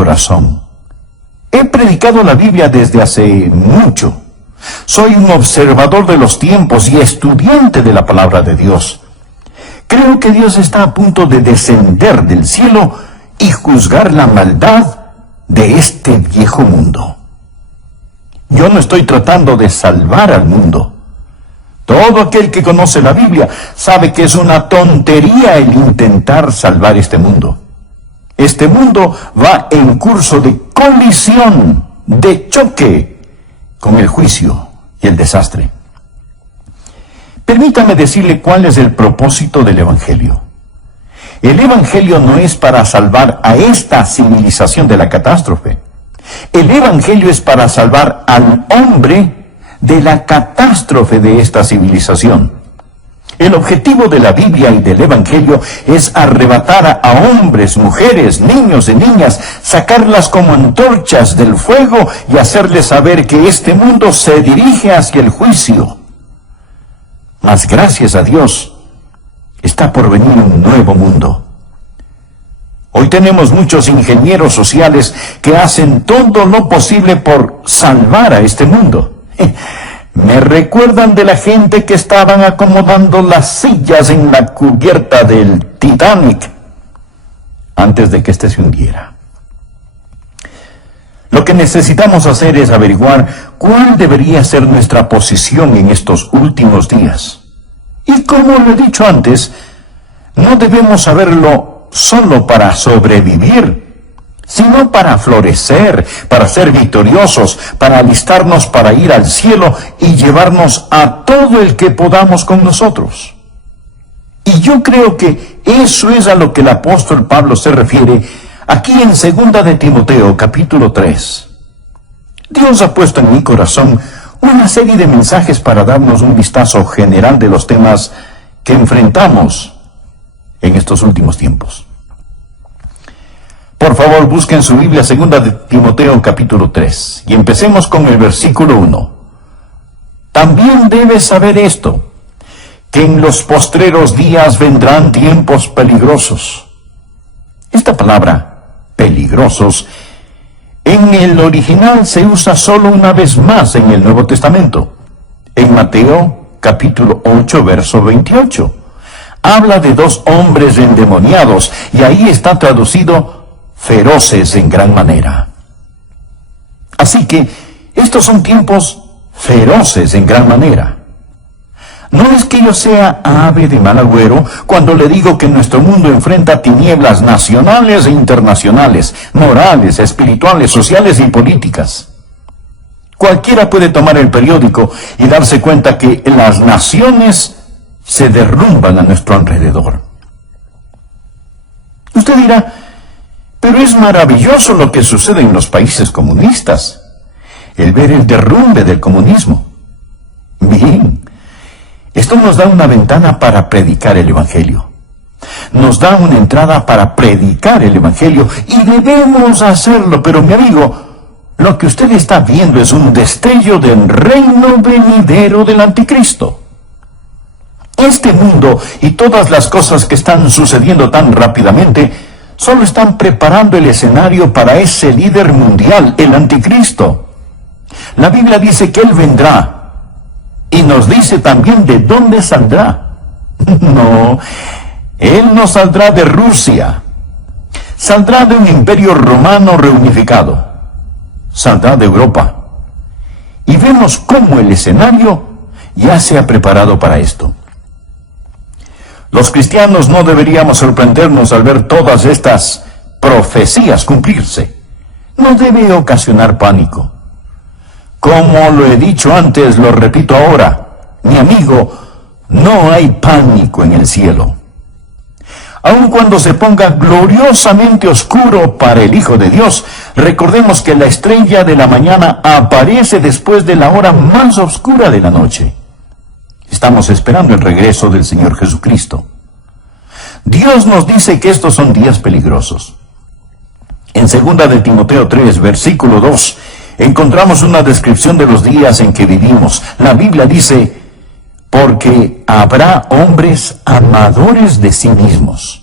corazón. He predicado la Biblia desde hace mucho. Soy un observador de los tiempos y estudiante de la palabra de Dios. Creo que Dios está a punto de descender del cielo y juzgar la maldad de este viejo mundo. Yo no estoy tratando de salvar al mundo. Todo aquel que conoce la Biblia sabe que es una tontería el intentar salvar este mundo. Este mundo va en curso de colisión, de choque con el juicio y el desastre. Permítame decirle cuál es el propósito del Evangelio. El Evangelio no es para salvar a esta civilización de la catástrofe. El Evangelio es para salvar al hombre de la catástrofe de esta civilización. El objetivo de la Biblia y del Evangelio es arrebatar a hombres, mujeres, niños y niñas, sacarlas como antorchas del fuego y hacerles saber que este mundo se dirige hacia el juicio. Mas gracias a Dios, está por venir un nuevo mundo. Hoy tenemos muchos ingenieros sociales que hacen todo lo posible por salvar a este mundo. Me recuerdan de la gente que estaban acomodando las sillas en la cubierta del Titanic antes de que éste se hundiera. Lo que necesitamos hacer es averiguar cuál debería ser nuestra posición en estos últimos días. Y como lo he dicho antes, no debemos saberlo solo para sobrevivir, sino para florecer, para ser victoriosos, para alistarnos para ir al cielo y llevarnos a todo el que podamos con nosotros. Y yo creo que eso es a lo que el apóstol Pablo se refiere aquí en 2 de Timoteo, capítulo 3. Dios ha puesto en mi corazón una serie de mensajes para darnos un vistazo general de los temas que enfrentamos en estos últimos tiempos. Por favor, busquen su Biblia, 2 de Timoteo, capítulo 3, y empecemos con el versículo 1. También debes saber esto, que en los postreros días vendrán tiempos peligrosos. Esta palabra, peligrosos, en el original se usa solo una vez más en el Nuevo Testamento. En Mateo, capítulo 8, verso 28. Habla de dos hombres endemoniados, y ahí está traducido feroces en gran manera. Así que estos son tiempos feroces en gran manera. No es que yo sea ave de mal agüero cuando le digo que nuestro mundo enfrenta tinieblas nacionales e internacionales, morales, espirituales, sociales y políticas. Cualquiera puede tomar el periódico y darse cuenta que las naciones se derrumban a nuestro alrededor. Usted dirá, pero es maravilloso lo que sucede en los países comunistas, el ver el derrumbe del comunismo. Bien, esto nos da una ventana para predicar el Evangelio. Nos da una entrada para predicar el Evangelio y debemos hacerlo, pero mi amigo, lo que usted está viendo es un destello del reino venidero del anticristo. Este mundo y todas las cosas que están sucediendo tan rápidamente solo están preparando el escenario para ese líder mundial, el anticristo. La Biblia dice que él vendrá y nos dice también de dónde saldrá. No, él no saldrá de Rusia, saldrá de un imperio romano reunificado, saldrá de Europa. Y vemos cómo el escenario ya se ha preparado para esto. Los cristianos no deberíamos sorprendernos al ver todas estas profecías cumplirse. No debe ocasionar pánico. Como lo he dicho antes, lo repito ahora, mi amigo, no hay pánico en el cielo. Aun cuando se ponga gloriosamente oscuro para el Hijo de Dios, recordemos que la estrella de la mañana aparece después de la hora más oscura de la noche. Estamos esperando el regreso del Señor Jesucristo. Dios nos dice que estos son días peligrosos. En 2 de Timoteo 3, versículo 2, encontramos una descripción de los días en que vivimos. La Biblia dice, porque habrá hombres amadores de sí mismos.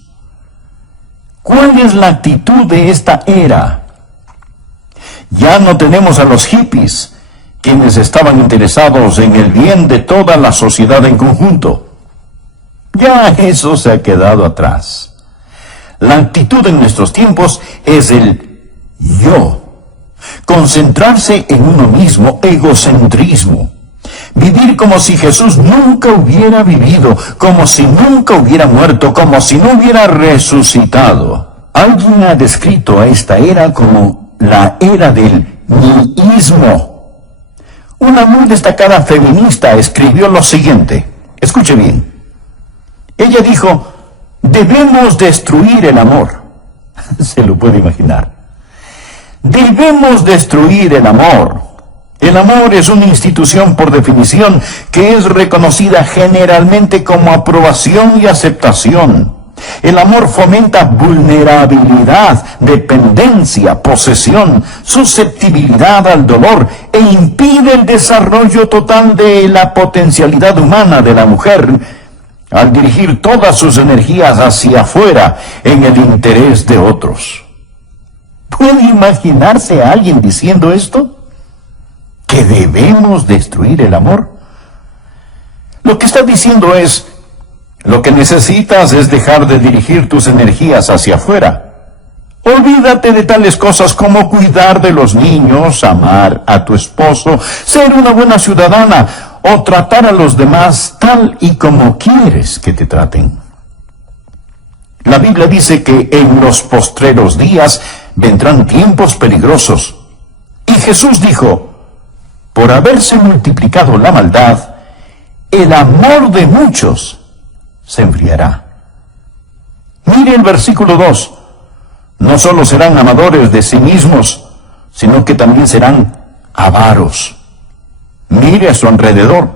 ¿Cuál es la actitud de esta era? Ya no tenemos a los hippies, quienes estaban interesados en el bien de toda la sociedad en conjunto. Ya eso se ha quedado atrás. La actitud en nuestros tiempos es el yo. Concentrarse en uno mismo, egocentrismo. Vivir como si Jesús nunca hubiera vivido, como si nunca hubiera muerto, como si no hubiera resucitado. Alguien ha descrito a esta era como la era del nihilismo. Una muy destacada feminista escribió lo siguiente. Escuche bien. Ella dijo: debemos destruir el amor. Se lo puede imaginar. Debemos destruir el amor. El amor es una institución por definición que es reconocida generalmente como aprobación y aceptación. El amor fomenta vulnerabilidad, dependencia, posesión, susceptibilidad al dolor e impide el desarrollo total de la potencialidad humana de la mujer al dirigir todas sus energías hacia afuera en el interés de otros. ¿Puede imaginarse a alguien diciendo esto? ¿Que debemos destruir el amor? Lo que está diciendo es: lo que necesitas es dejar de dirigir tus energías hacia afuera. Olvídate de tales cosas como cuidar de los niños, amar a tu esposo, ser una buena ciudadana o tratar a los demás tal y como quieres que te traten. La Biblia dice que en los postreros días vendrán tiempos peligrosos. Y Jesús dijo: por haberse multiplicado la maldad, el amor de muchos se enfriará. Mire el versículo 2. No solo serán amadores de sí mismos, sino que también serán avaros. Mire a su alrededor.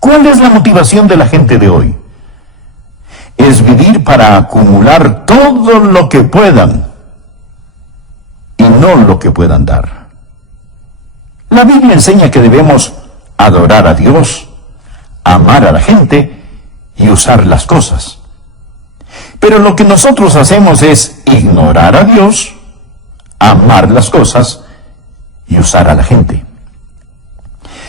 ¿Cuál es la motivación de la gente de hoy? Es vivir para acumular todo lo que puedan y no lo que puedan dar. La Biblia enseña que debemos adorar a Dios, amar a la gente y usar las cosas. Pero lo que nosotros hacemos es ignorar a Dios, amar las cosas y usar a la gente.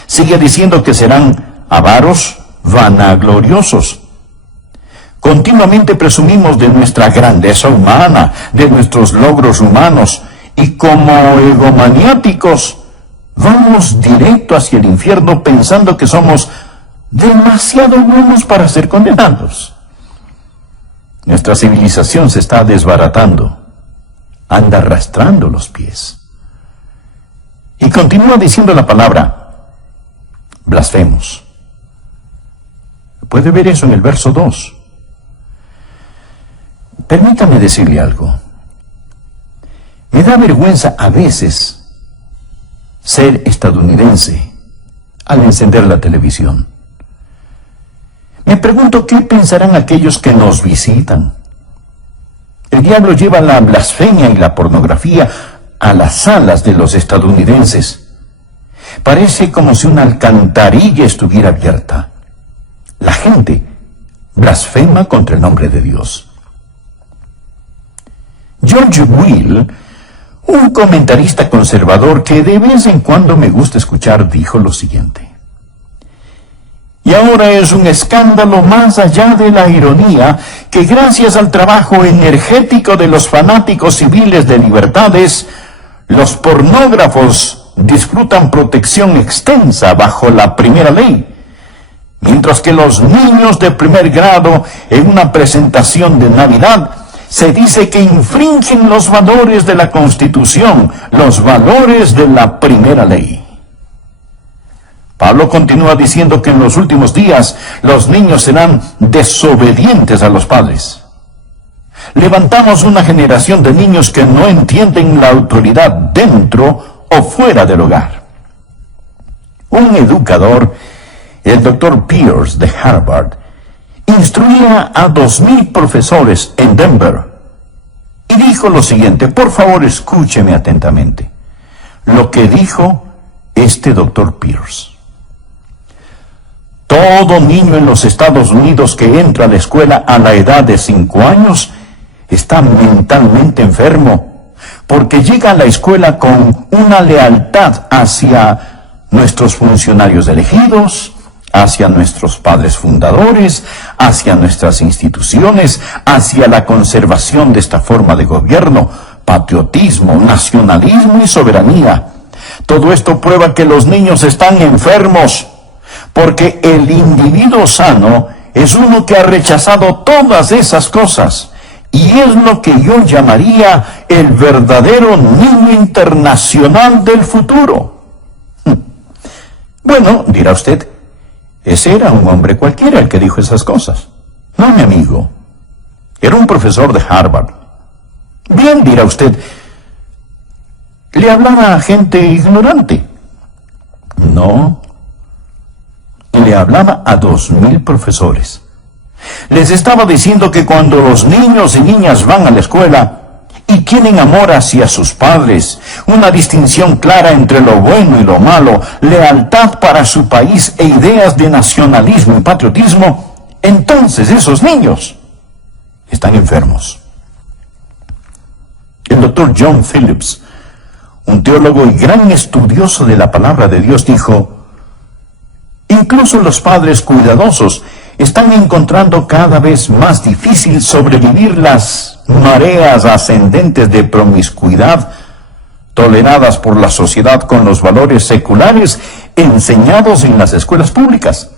Sigue diciendo que serán avaros, vanagloriosos. Continuamente presumimos de nuestra grandeza humana, de nuestros logros humanos, y como egomaniáticos vamos directo hacia el infierno pensando que somos demasiado buenos para ser condenados. Nuestra civilización se está desbaratando, anda arrastrando los pies. Y continúa diciendo la palabra: blasfemos. Puede ver eso en el verso 2. Permítame decirle algo. Me da vergüenza a veces ser estadounidense al encender la televisión. Me pregunto qué pensarán aquellos que nos visitan. El diablo lleva la blasfemia y la pornografía a las salas de los estadounidenses. Parece como si una alcantarilla estuviera abierta. La gente blasfema contra el nombre de Dios. George Will, un comentarista conservador que de vez en cuando me gusta escuchar, dijo lo siguiente: y ahora es un escándalo más allá de la ironía que gracias al trabajo energético de los fanáticos civiles de libertades, los pornógrafos disfrutan protección extensa bajo la primera ley, mientras que los niños de primer grado en una presentación de Navidad se dice que infringen los valores de la Constitución, los valores de la primera ley. Pablo continúa diciendo que en los últimos días los niños serán desobedientes a los padres. Levantamos una generación de niños que no entienden la autoridad dentro o fuera del hogar. Un educador, el Dr. Pierce de Harvard, instruía a 2,000 profesores en Denver y dijo lo siguiente. Por favor, escúcheme atentamente lo que dijo este Dr. Pierce. Todo niño en los Estados Unidos que entra a la escuela a la edad de 5 años está mentalmente enfermo, porque llega a la escuela con una lealtad hacia nuestros funcionarios elegidos, hacia nuestros padres fundadores, hacia nuestras instituciones, hacia la conservación de esta forma de gobierno, patriotismo, nacionalismo y soberanía. Todo esto prueba que los niños están enfermos, porque el individuo sano es uno que ha rechazado todas esas cosas, y es lo que yo llamaría el verdadero niño internacional del futuro. Bueno, dirá usted, ese era un hombre cualquiera el que dijo esas cosas. No, mi amigo. Era un profesor de Harvard. Bien, dirá usted, le hablaba a gente ignorante. No. Le hablaba a 2,000 profesores. Les estaba diciendo que cuando los niños y niñas van a la escuela y tienen amor hacia sus padres, una distinción clara entre lo bueno y lo malo, lealtad para su país e ideas de nacionalismo y patriotismo, entonces esos niños están enfermos. El doctor John Phillips, un teólogo y gran estudioso de la palabra de Dios, dijo: incluso los padres cuidadosos están encontrando cada vez más difícil sobrevivir las mareas ascendentes de promiscuidad toleradas por la sociedad con los valores seculares enseñados en las escuelas públicas.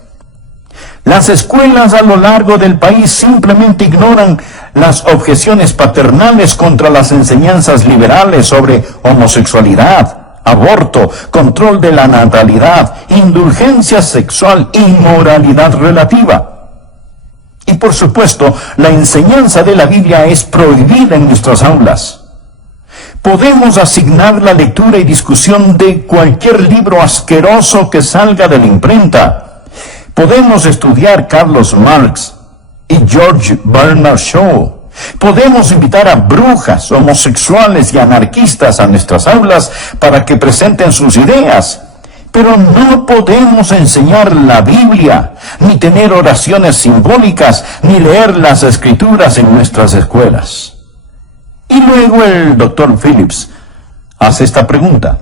Las escuelas a lo largo del país simplemente ignoran las objeciones paternales contra las enseñanzas liberales sobre homosexualidad, aborto, control de la natalidad, indulgencia sexual y moralidad relativa. Y por supuesto, la enseñanza de la Biblia es prohibida en nuestras aulas. Podemos asignar la lectura y discusión de cualquier libro asqueroso que salga de la imprenta. Podemos estudiar Carlos Marx y George Bernard Shaw. Podemos invitar a brujas, homosexuales y anarquistas a nuestras aulas para que presenten sus ideas. Pero no podemos enseñar la Biblia, ni tener oraciones simbólicas, ni leer las Escrituras en nuestras escuelas. Y luego el doctor Phillips hace esta pregunta: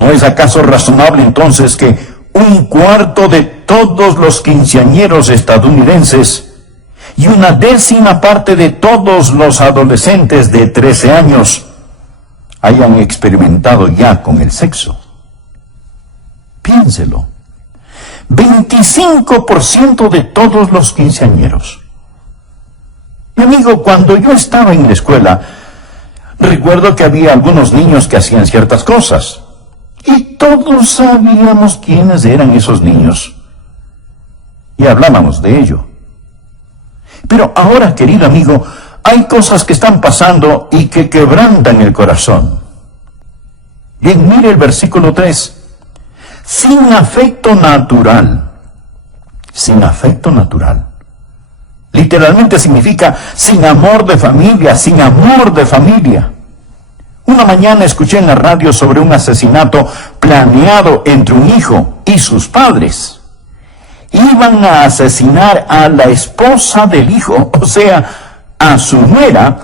¿no es acaso razonable entonces que 1/4 de todos los quinceañeros estadounidenses y 1/10 parte de todos los adolescentes de 13 años hayan experimentado ya con el sexo? Piénselo. 25% de todos los quinceañeros. Mi amigo, cuando yo estaba en la escuela, recuerdo que había algunos niños que hacían ciertas cosas. Y todos sabíamos quiénes eran esos niños. Y hablábamos de ello. Pero ahora, querido amigo, hay cosas que están pasando y que quebrantan el corazón. Bien, mire el versículo 3. Sin afecto natural. Sin afecto natural. Literalmente significa sin amor de familia, sin amor de familia. Una mañana escuché en la radio sobre un asesinato planeado entre un hijo y sus padres. Iban a asesinar a la esposa del hijo, o sea, a su nuera,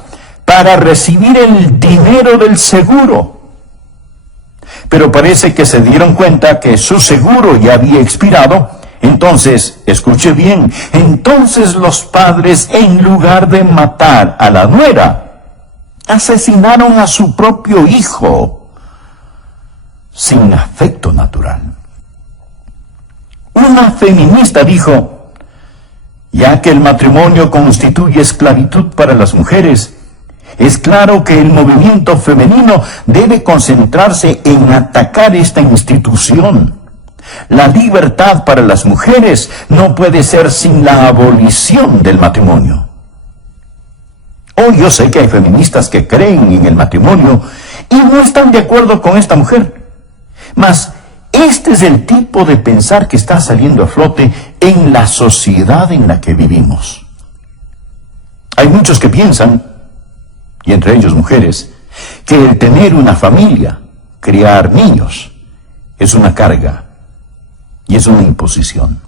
para recibir el dinero del seguro. Pero parece que se dieron cuenta que su seguro ya había expirado. Entonces, escuche bien, entonces los padres, en lugar de matar a la nuera, asesinaron a su propio hijo sin afecto natural. Una feminista dijo: ya que el matrimonio constituye esclavitud para las mujeres, es claro que el movimiento femenino debe concentrarse en atacar esta institución. La libertad para las mujeres no puede ser sin la abolición del matrimonio. Hoy yo sé que hay feministas que creen en el matrimonio y no están de acuerdo con esta mujer. Mas este es el tipo de pensar que está saliendo a flote en la sociedad en la que vivimos. Hay muchos que piensan, y entre ellos mujeres, que el tener una familia, criar niños, es una carga y es una imposición.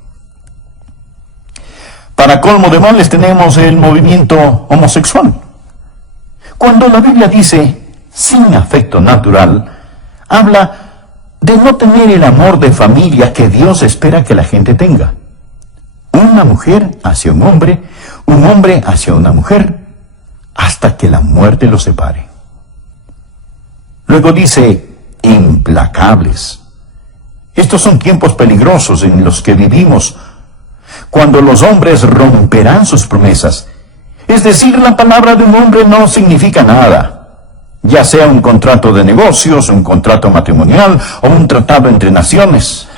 Para colmo de males tenemos el movimiento homosexual. Cuando la Biblia dice sin afecto natural, habla de no tener el amor de familia que Dios espera que la gente tenga. Una mujer hacia un hombre hacia una mujer, hasta que la muerte los separe. Luego dice, implacables. Estos son tiempos peligrosos en los que vivimos, cuando los hombres romperán sus promesas. Es decir, la palabra de un hombre no significa nada, ya sea un contrato de negocios, un contrato matrimonial o un tratado entre naciones.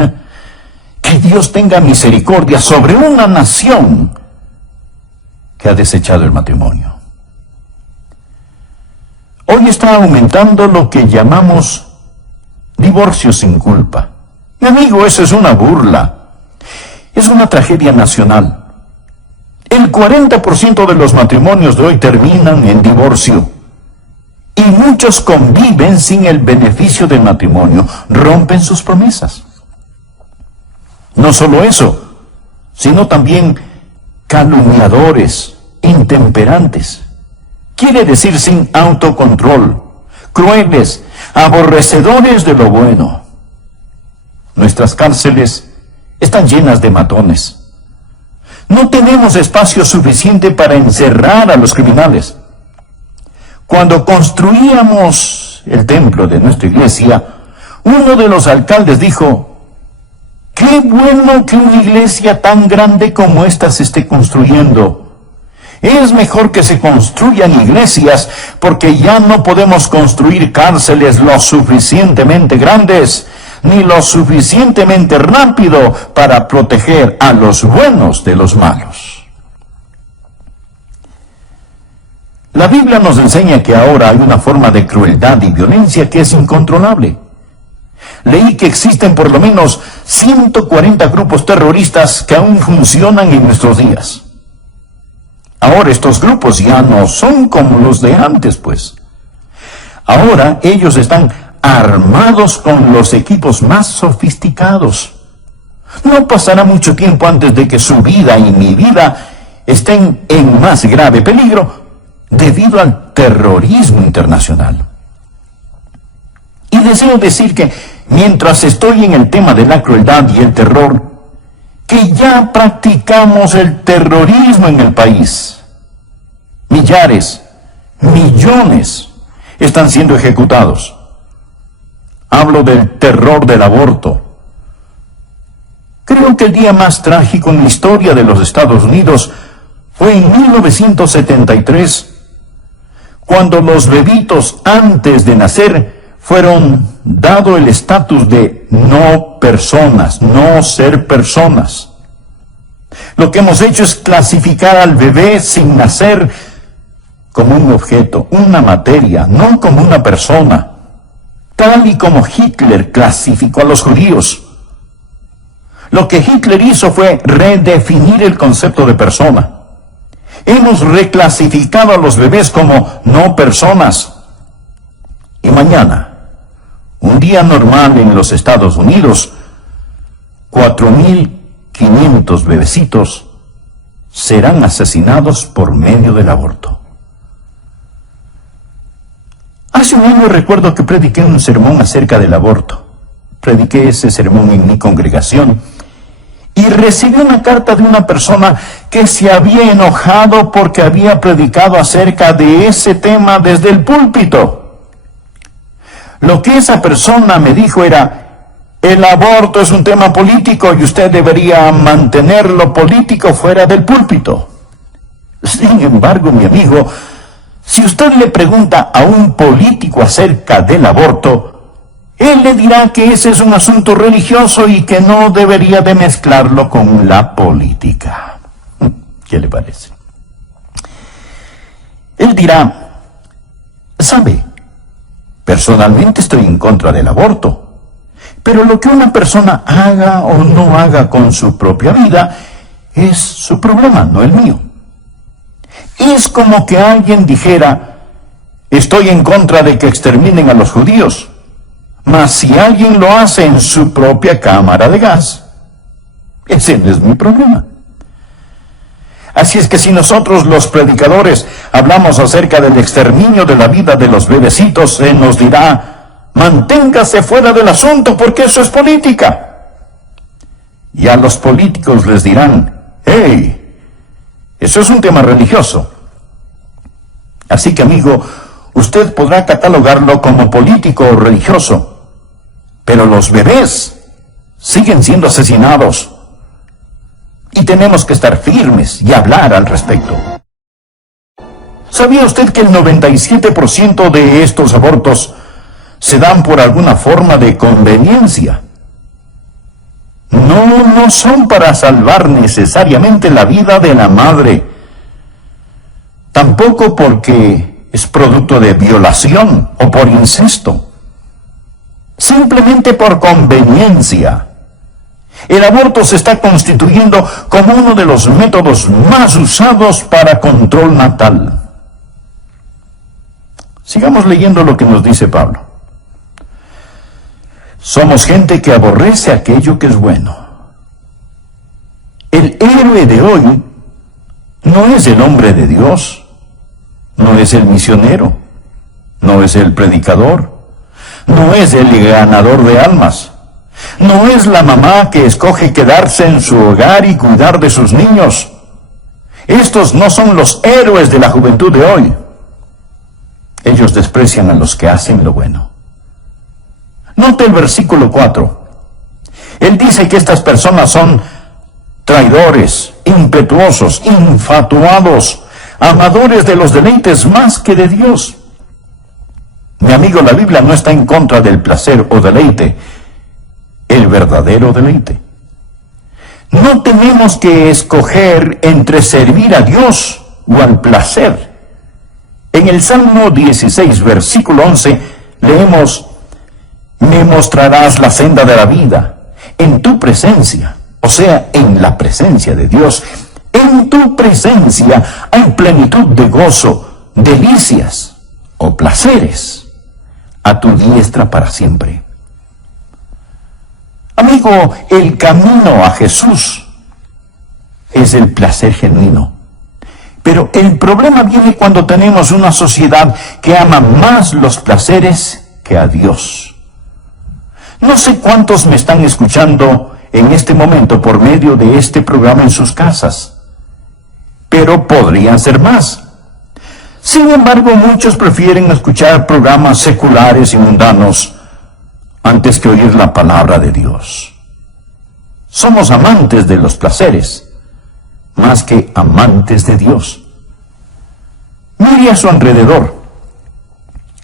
Que Dios tenga misericordia sobre una nación que ha desechado el matrimonio. Hoy está aumentando lo que llamamos divorcio sin culpa. Mi amigo, eso es una burla. Es una tragedia nacional. El 40% de los matrimonios de hoy terminan en divorcio. Y muchos conviven sin el beneficio del matrimonio, rompen sus promesas. No solo eso, sino también calumniadores, intemperantes. Quiere decir sin autocontrol, crueles, aborrecedores de lo bueno. Nuestras cárceles están llenas de matones. No tenemos espacio suficiente para encerrar a los criminales. Cuando construíamos el templo de nuestra iglesia, uno de los alcaldes dijo, qué bueno que una iglesia tan grande como esta se esté construyendo. Es mejor que se construyan iglesias, porque ya no podemos construir cárceles lo suficientemente grandes, ni lo suficientemente rápido para proteger a los buenos de los malos. La Biblia nos enseña que ahora hay una forma de crueldad y violencia que es incontrolable. Leí que existen por lo menos 140 grupos terroristas que aún funcionan en nuestros días. Ahora estos grupos ya no son como los de antes, pues. Ahora ellos están armados con los equipos más sofisticados. No pasará mucho tiempo antes de que su vida y mi vida estén en más grave peligro debido al terrorismo internacional. Y deseo decir que mientras estoy en el tema de la crueldad y el terror, que ya practicamos el terrorismo en el país. Millares, millones están siendo ejecutados. Hablo del terror del aborto. Creo que el día más trágico en la historia de los Estados Unidos fue en 1973, cuando los bebitos antes de nacer fueron dado el estatus de no personas, no ser personas. Lo que hemos hecho es clasificar al bebé sin nacer como un objeto, una materia, no como una persona, tal y como Hitler clasificó a los judíos. Lo que Hitler hizo fue redefinir el concepto de persona. Hemos reclasificado a los bebés como no personas. Y mañana, un día normal en los Estados Unidos, 4.500 bebecitos serán asesinados por medio del aborto. Hace un año recuerdo que prediqué un sermón acerca del aborto. Prediqué ese sermón en mi congregación y recibí una carta de una persona que se había enojado porque había predicado acerca de ese tema desde el púlpito. Lo que esa persona me dijo era, el aborto es un tema político y usted debería mantener lo político fuera del púlpito. Sin embargo, mi amigo, si usted le pregunta a un político acerca del aborto, él le dirá que ese es un asunto religioso y que no debería de mezclarlo con la política. ¿Qué le parece? Él dirá, ¿sabe? Personalmente estoy en contra del aborto, pero lo que una persona haga o no haga con su propia vida es su problema, no el mío. Es como que alguien dijera, estoy en contra de que exterminen a los judíos, mas si alguien lo hace en su propia cámara de gas, ese no es mi problema. Así es que si nosotros los predicadores hablamos acerca del exterminio de la vida de los bebecitos, se nos dirá: manténgase fuera del asunto porque eso es política. Y a los políticos les dirán: hey, eso es un tema religioso. Así que, amigo, usted podrá catalogarlo como político o religioso, pero los bebés siguen siendo asesinados. Y tenemos que estar firmes y hablar al respecto. ¿Sabía usted que el 97% de estos abortos se dan por alguna forma de conveniencia? No son para salvar necesariamente la vida de la madre. Tampoco porque es producto de violación o por incesto. Simplemente por conveniencia. El aborto se está constituyendo como uno de los métodos más usados para control natal. Sigamos leyendo lo que nos dice Pablo. Somos gente que aborrece aquello que es bueno. El héroe de hoy no es el hombre de Dios, no es el misionero, no es el predicador, no es el ganador de almas. No es la mamá que escoge quedarse en su hogar y cuidar de sus niños. Estos no son los héroes de la juventud de hoy. Ellos desprecian a los que hacen lo bueno. Note el versículo 4. Él dice que estas personas son traidores, impetuosos, infatuados, amadores de los deleites más que de Dios. Mi amigo, la Biblia no está en contra del placer o deleite, el verdadero deleite. No tenemos que escoger entre servir a Dios o al placer. En el Salmo 16, versículo 11, leemos: me mostrarás la senda de la vida, en tu presencia, o sea, en la presencia de Dios. En tu presencia hay plenitud de gozo, delicias o placeres, a tu diestra para siempre. Amigo, el camino a Jesús es el placer genuino. Pero el problema viene cuando tenemos una sociedad que ama más los placeres que a Dios. No sé cuántos me están escuchando en este momento por medio de este programa en sus casas, pero podrían ser más. Sin embargo, muchos prefieren escuchar programas seculares y mundanos antes que oír la palabra de Dios. Somos amantes de los placeres, más que amantes de Dios. Mire a su alrededor.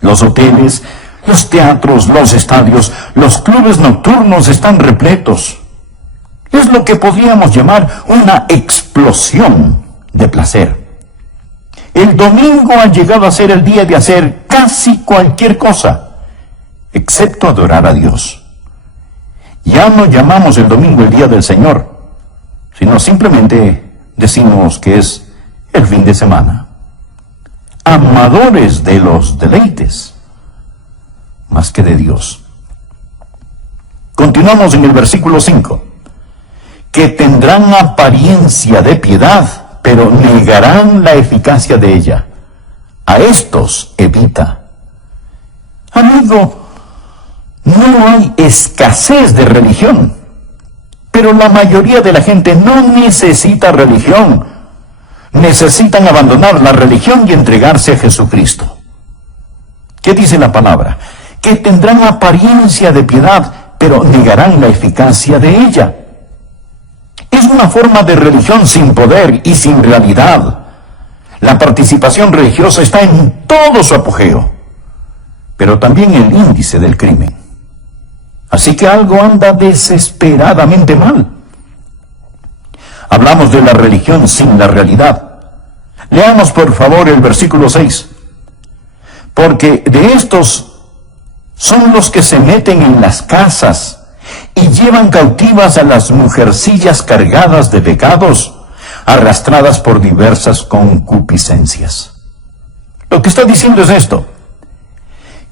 Los hoteles, los teatros, los estadios, los clubes nocturnos están repletos. Es lo que podríamos llamar una explosión de placer. El domingo ha llegado a ser el día de hacer casi cualquier cosa, excepto adorar a Dios. Ya no llamamos el domingo el día del Señor, sino simplemente decimos que es el fin de semana. Amadores de los deleites, más que de Dios. Continuamos en el versículo 5. Que tendrán apariencia de piedad, pero negarán la eficacia de ella. A estos evita. Amigo, no hay escasez de religión, pero la mayoría de la gente no necesita religión. Necesitan abandonar la religión y entregarse a Jesucristo. ¿Qué dice la palabra? Que tendrán apariencia de piedad, pero negarán la eficacia de ella. Es una forma de religión sin poder y sin realidad. La participación religiosa está en todo su apogeo, pero también el índice del crimen. Así que algo anda desesperadamente mal. Hablamos de la religión sin la realidad. Leamos por favor el versículo 6. Porque de estos son los que se meten en las casas y llevan cautivas a las mujercillas cargadas de pecados, arrastradas por diversas concupiscencias. Lo que está diciendo es esto: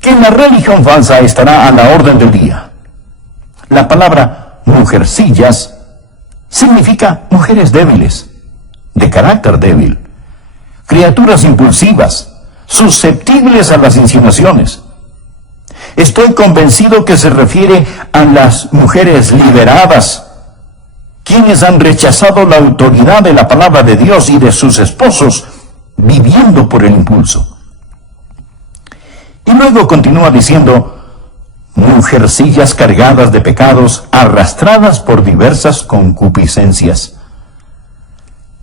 que la religión falsa estará a la orden del día. La palabra mujercillas significa mujeres débiles, de carácter débil, criaturas impulsivas, susceptibles a las insinuaciones. Estoy convencido que se refiere a las mujeres liberadas, quienes han rechazado la autoridad de la palabra de Dios y de sus esposos, viviendo por el impulso. Y luego continúa diciendo, mujercillas cargadas de pecados, arrastradas por diversas concupiscencias.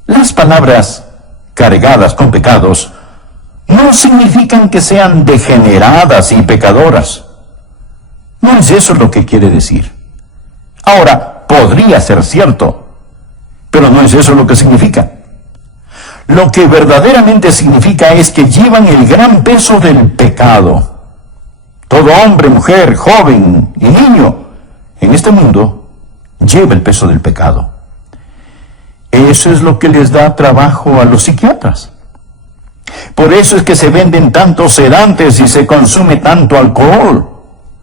Las palabras cargadas con pecados no significan que sean degeneradas y pecadoras. No es eso lo que quiere decir. Ahora, podría ser cierto, pero no es eso lo que significa. Lo que verdaderamente significa es que llevan el gran peso del pecado. Todo hombre, mujer, joven y niño en este mundo lleva el peso del pecado. Eso es lo que les da trabajo a los psiquiatras. Por eso es que se venden tantos sedantes y se consume tanto alcohol.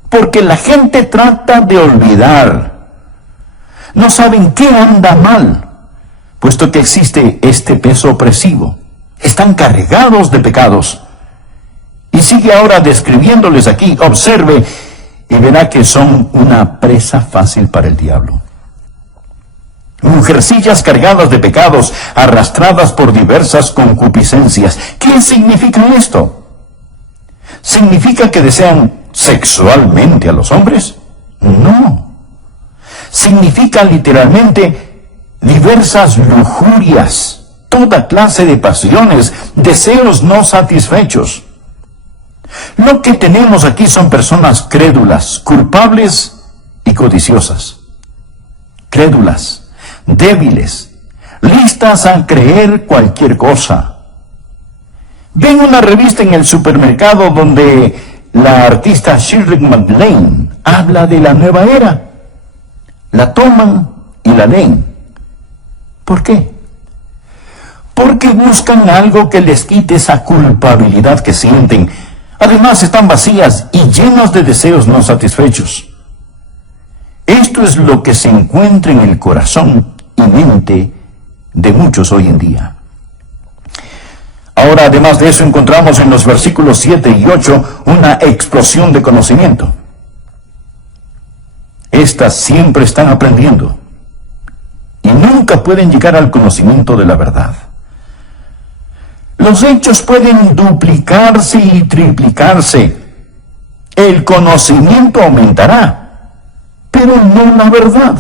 Porque la gente trata de olvidar. No saben qué anda mal, puesto que existe este peso opresivo. Están cargados de pecados. Y sigue ahora describiéndoles aquí. Observe y verá que son una presa fácil para el diablo. Mujercillas cargadas de pecados, arrastradas por diversas concupiscencias. ¿Qué significa esto? ¿Significa que desean sexualmente a los hombres? No. Significa literalmente diversas lujurias, toda clase de pasiones, deseos no satisfechos. Lo que tenemos aquí son personas crédulas, culpables y codiciosas. Crédulas, débiles, listas a creer cualquier cosa. Ven una revista en el supermercado donde la artista Shirley MacLaine habla de la nueva era. La toman y la leen. ¿Por qué? Porque buscan algo que les quite esa culpabilidad que sienten. Además están vacías y llenas de deseos no satisfechos. Esto es lo que se encuentra en el corazón y mente de muchos hoy en día. Ahora, además de eso, encontramos en los versículos 7 y 8 una explosión de conocimiento. Estas siempre están aprendiendo y nunca pueden llegar al conocimiento de la verdad. Los hechos pueden duplicarse y triplicarse. El conocimiento aumentará, pero no la verdad.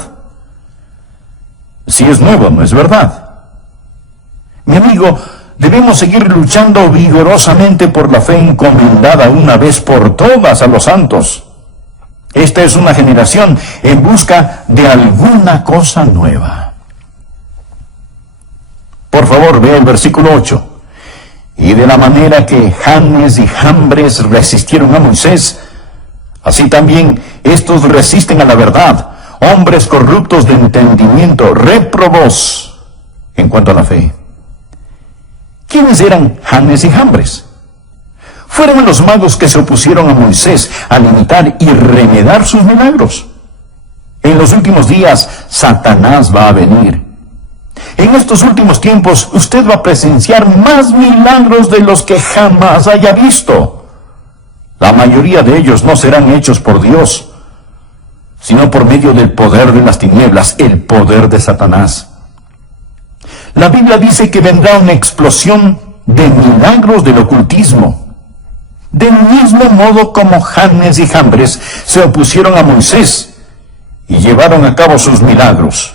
Si es nuevo, no es verdad. Mi amigo, debemos seguir luchando vigorosamente por la fe encomendada una vez por todas a los santos. Esta es una generación en busca de alguna cosa nueva. Por favor, vea el versículo 8. Y de la manera que Janes y Jambres resistieron a Moisés, así también estos resisten a la verdad, hombres corruptos de entendimiento, réprobos en cuanto a la fe. ¿Quiénes eran Janes y Jambres? Fueron los magos que se opusieron a Moisés al imitar y remedar sus milagros. En los últimos días, Satanás va a venir. En estos últimos tiempos, usted va a presenciar más milagros de los que jamás haya visto. La mayoría de ellos no serán hechos por Dios, sino por medio del poder de las tinieblas, el poder de Satanás. La Biblia dice que vendrá una explosión de milagros del ocultismo. Del mismo modo como Janes y Jambres se opusieron a Moisés y llevaron a cabo sus milagros.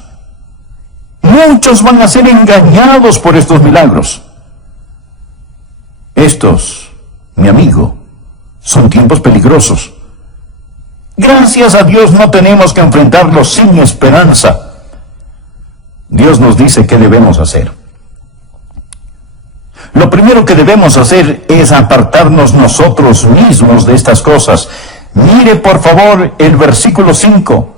Muchos van a ser engañados por estos milagros. Estos, mi amigo, son tiempos peligrosos. Gracias a Dios no tenemos que enfrentarlos sin esperanza. Dios nos dice qué debemos hacer. Lo primero que debemos hacer es apartarnos nosotros mismos de estas cosas. Mire por favor el versículo 5.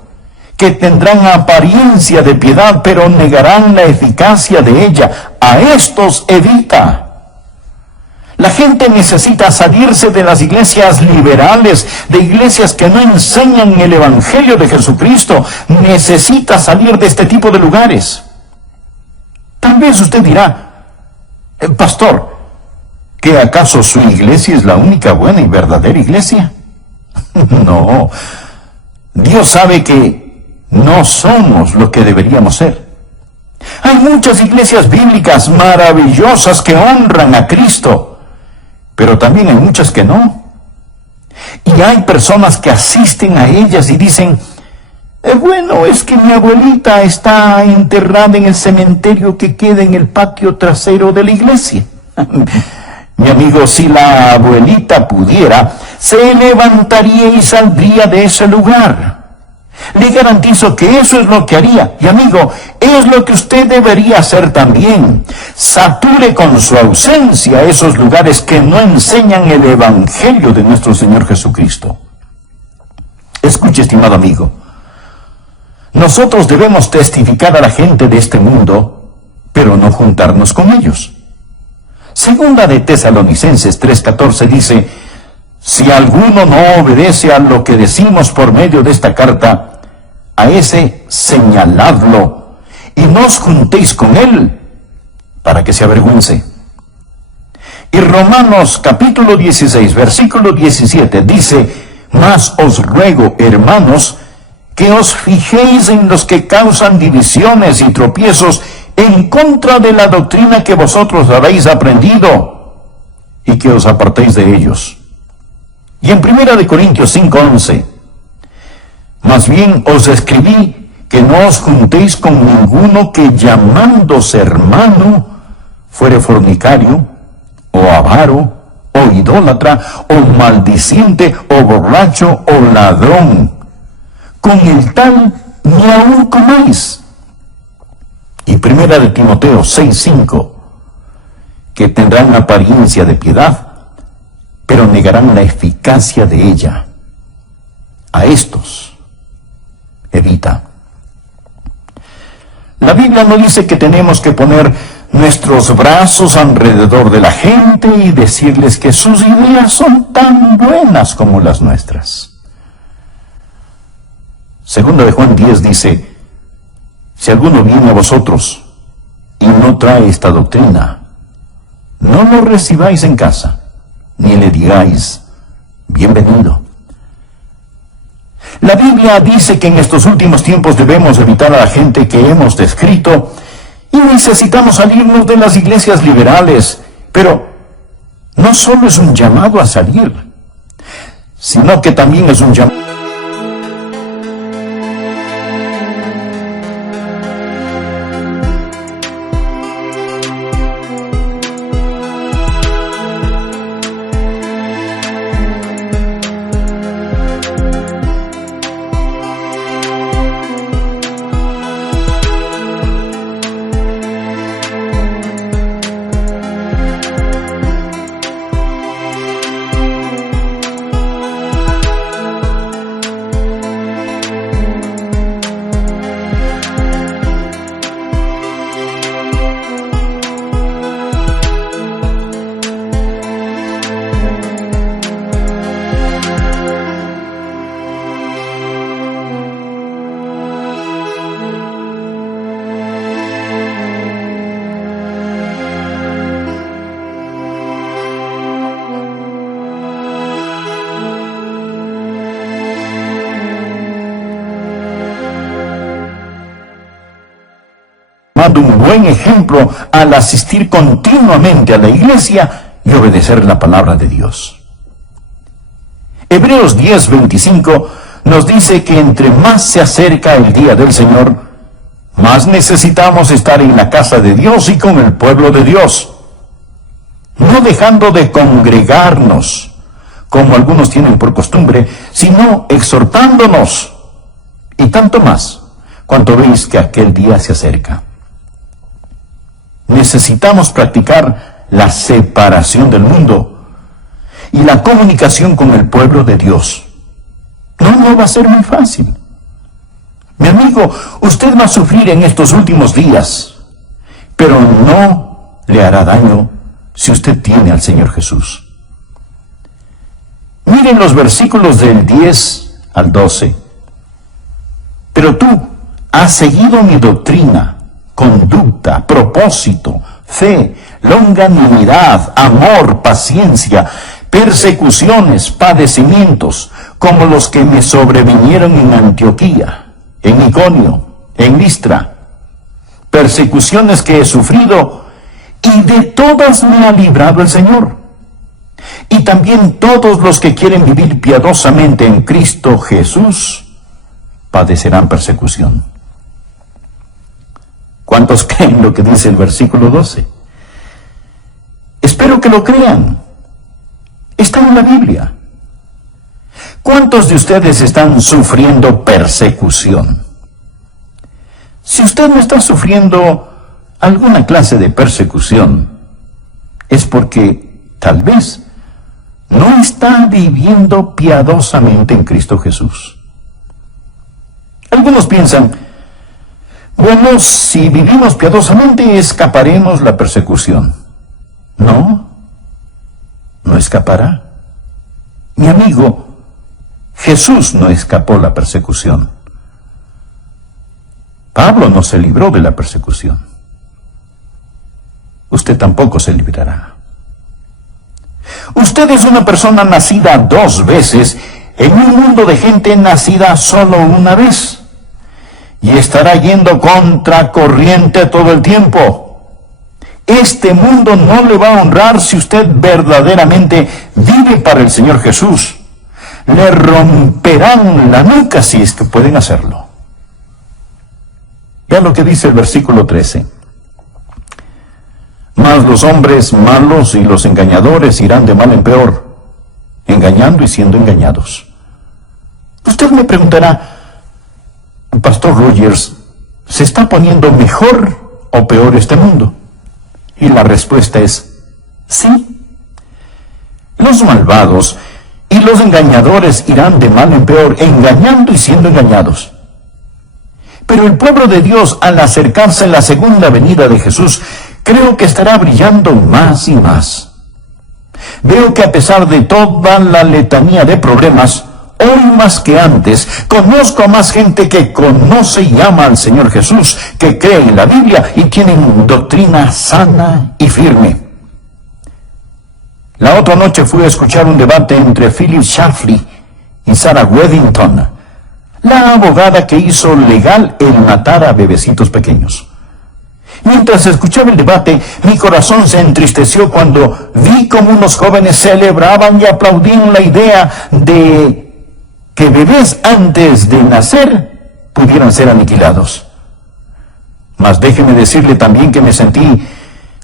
Que tendrán apariencia de piedad, pero negarán la eficacia de ella. A estos evita. La gente necesita salirse de las iglesias liberales, de iglesias que no enseñan el Evangelio de Jesucristo. Necesita salir de este tipo de lugares. Tal vez usted dirá, pastor, ¿que acaso su iglesia es la única buena y verdadera iglesia? No, Dios sabe que no somos lo que deberíamos ser. Hay muchas iglesias bíblicas maravillosas que honran a Cristo, pero también hay muchas que no. Y hay personas que asisten a ellas y dicen, bueno, es que mi abuelita está enterrada en el cementerio que queda en el patio trasero de la iglesia. Mi amigo, si la abuelita pudiera, se levantaría y saldría de ese lugar. Le garantizo que eso es lo que haría. Y amigo, es lo que usted debería hacer también. Sature con su ausencia esos lugares que no enseñan el Evangelio de nuestro Señor Jesucristo. Escuche, estimado amigo. Nosotros debemos testificar a la gente de este mundo, pero no juntarnos con ellos. Segunda de Tesalonicenses 3:14 dice, si alguno no obedece a lo que decimos por medio de esta carta, a ese señaladlo y no os juntéis con él para que se avergüence. Y Romanos capítulo 16, versículo 17 dice, mas os ruego, hermanos, que os fijéis en los que causan divisiones y tropiezos en contra de la doctrina que vosotros habéis aprendido, y que os apartéis de ellos. Y en 1 Corintios 5:11, más bien os escribí que no os juntéis con ninguno que llamándose hermano fuere fornicario, o avaro, o idólatra, o maldiciente, o borracho, o ladrón. Con el tal ni aun comáis. Y 1 Timoteo 6:5, que tendrán apariencia de piedad, pero negarán la eficacia de ella. A estos evita. La Biblia no dice que tenemos que poner nuestros brazos alrededor de la gente y decirles que sus ideas son tan buenas como las nuestras. Segunda de Juan 10 dice, si alguno viene a vosotros y no trae esta doctrina, no lo recibáis en casa, ni le digáis, bienvenido. La Biblia dice que en estos últimos tiempos debemos evitar a la gente que hemos descrito y necesitamos salirnos de las iglesias liberales, pero no solo es un llamado a salir, sino que también es un llamado. Un buen ejemplo al asistir continuamente a la iglesia y obedecer la palabra de Dios. Hebreos 10:25 nos dice que entre más se acerca el día del Señor, más necesitamos estar en la casa de Dios y con el pueblo de Dios, no dejando de congregarnos, como algunos tienen por costumbre, sino exhortándonos, y tanto más, cuanto veis que aquel día se acerca. Necesitamos practicar la separación del mundo y la comunicación con el pueblo de Dios. No va a ser muy fácil. Mi amigo, usted va a sufrir en estos últimos días, pero no le hará daño si usted tiene al Señor Jesús. Miren los versículos del 10 al 12. Pero tú has seguido mi doctrina, conducta, propósito, fe, longanimidad, amor, paciencia, persecuciones, padecimientos, como los que me sobrevinieron en Antioquía, en Iconio, en Listra, persecuciones que he sufrido, y de todas me ha librado el Señor. Y también todos los que quieren vivir piadosamente en Cristo Jesús padecerán persecución. ¿Cuántos creen lo que dice el versículo 12? Espero que lo crean. Está en la Biblia. ¿Cuántos de ustedes están sufriendo persecución? Si usted no está sufriendo alguna clase de persecución, es porque tal vez no está viviendo piadosamente en Cristo Jesús. Algunos piensan, bueno, si vivimos piadosamente escaparemos la persecución. No, no escapará. Mi amigo, Jesús no escapó la persecución. Pablo no se libró de la persecución. Usted tampoco se librará. Usted es una persona nacida 2 veces en un mundo de gente nacida solo una vez. Y estará yendo contra corriente todo el tiempo. Este mundo no le va a honrar si usted verdaderamente vive para el Señor Jesús. Le romperán la nuca si es que pueden hacerlo. Vea lo que dice el versículo 13. Mas los hombres malos y los engañadores irán de mal en peor, engañando y siendo engañados. Usted me preguntará, Pastor Rogers, ¿se está poniendo mejor o peor este mundo? Y la respuesta es sí. Los malvados y los engañadores irán de mal en peor, engañando y siendo engañados. Pero el pueblo de Dios, al acercarse a la segunda venida de Jesús, creo que estará brillando más y más. Veo que a pesar de toda la letanía de problemas, hoy más que antes, conozco a más gente que conoce y ama al Señor Jesús, que cree en la Biblia y tienen doctrina sana y firme. La otra noche fui a escuchar un debate entre Philip Schlafly y Sarah Weddington, la abogada que hizo legal el matar a bebecitos pequeños. Mientras escuchaba el debate, mi corazón se entristeció cuando vi cómo unos jóvenes celebraban y aplaudían la idea de que bebés antes de nacer pudieran ser aniquilados. Mas déjeme decirle también que me sentí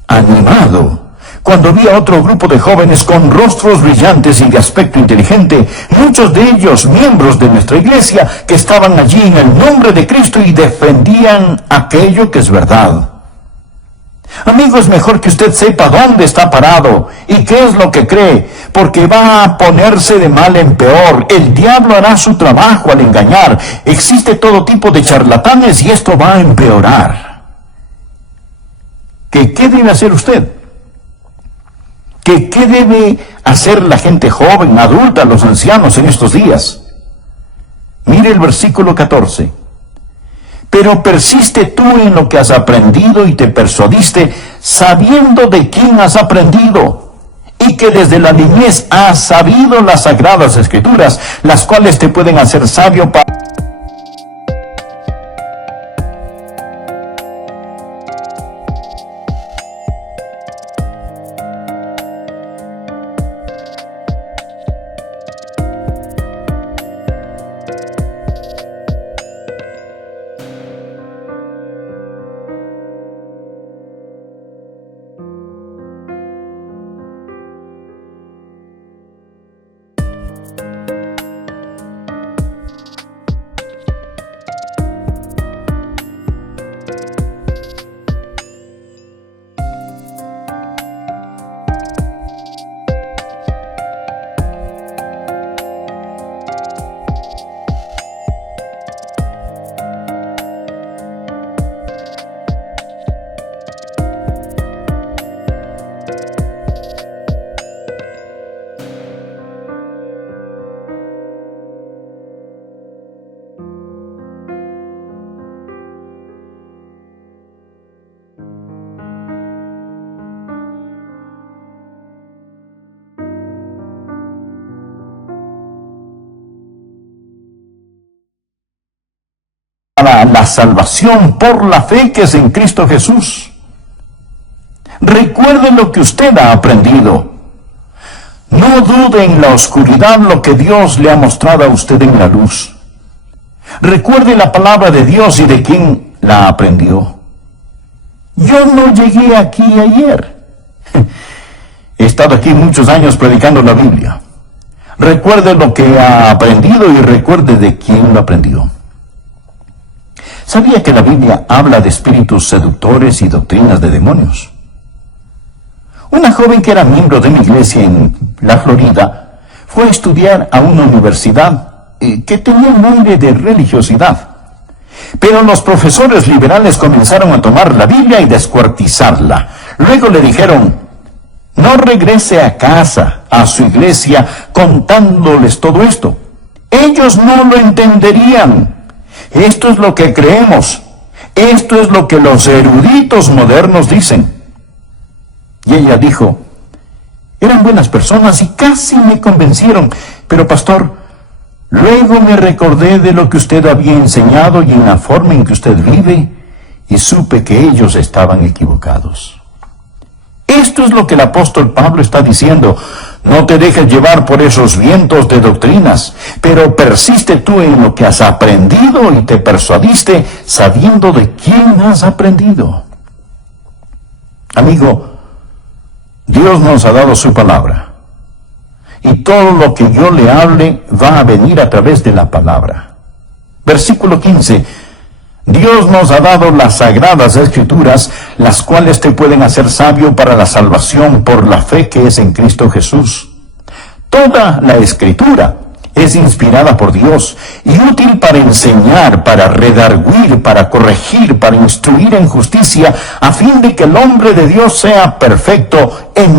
animado cuando vi a otro grupo de jóvenes con rostros brillantes y de aspecto inteligente, muchos de ellos miembros de nuestra iglesia, que estaban allí en el nombre de Cristo y defendían aquello que es verdad. Amigo, es mejor que usted sepa dónde está parado y qué es lo que cree, porque va a ponerse de mal en peor. El diablo hará su trabajo al engañar. Existe todo tipo de charlatanes y esto va a empeorar. ¿Qué debe hacer usted? ¿Qué debe hacer la gente joven, adulta, los ancianos en estos días? Mire el versículo 14. Pero persiste tú en lo que has aprendido y te persuadiste, sabiendo de quién has aprendido, y que desde la niñez has sabido las sagradas escrituras, las cuales te pueden hacer sabio para... para la salvación por la fe que es en Cristo Jesús. Recuerde lo que usted ha aprendido. No dude en la oscuridad lo que Dios le ha mostrado a usted en la luz. Recuerde la palabra de Dios y de quién la aprendió. Yo no llegué aquí ayer. He estado aquí muchos años predicando la Biblia. Recuerde lo que ha aprendido y recuerde de quién lo aprendió. ¿Sabía que la Biblia habla de espíritus seductores y doctrinas de demonios? Una joven que era miembro de mi iglesia en la Florida fue a estudiar a una universidad que tenía un aire de religiosidad. Pero los profesores liberales comenzaron a tomar la Biblia y descuartizarla. Luego le dijeron: no regrese a casa, a su iglesia, contándoles todo esto. Ellos no lo entenderían. Esto es lo que creemos. Esto es lo que los eruditos modernos dicen. Y ella dijo: eran buenas personas y casi me convencieron, pero pastor, luego me recordé de lo que usted había enseñado y en la forma en que usted vive, y supe que ellos estaban equivocados. Esto es lo que el apóstol Pablo está diciendo. No te dejes llevar por esos vientos de doctrinas, pero persiste tú en lo que has aprendido y te persuadiste sabiendo de quién has aprendido. Amigo, Dios nos ha dado su palabra. Y todo lo que yo le hable va a venir a través de la palabra. Versículo 15. Dios nos ha dado las sagradas escrituras, las cuales te pueden hacer sabio para la salvación por la fe que es en Cristo Jesús. Toda la escritura es inspirada por Dios y útil para enseñar, para redarguir, para corregir, para instruir en justicia, a fin de que el hombre de Dios sea perfecto, en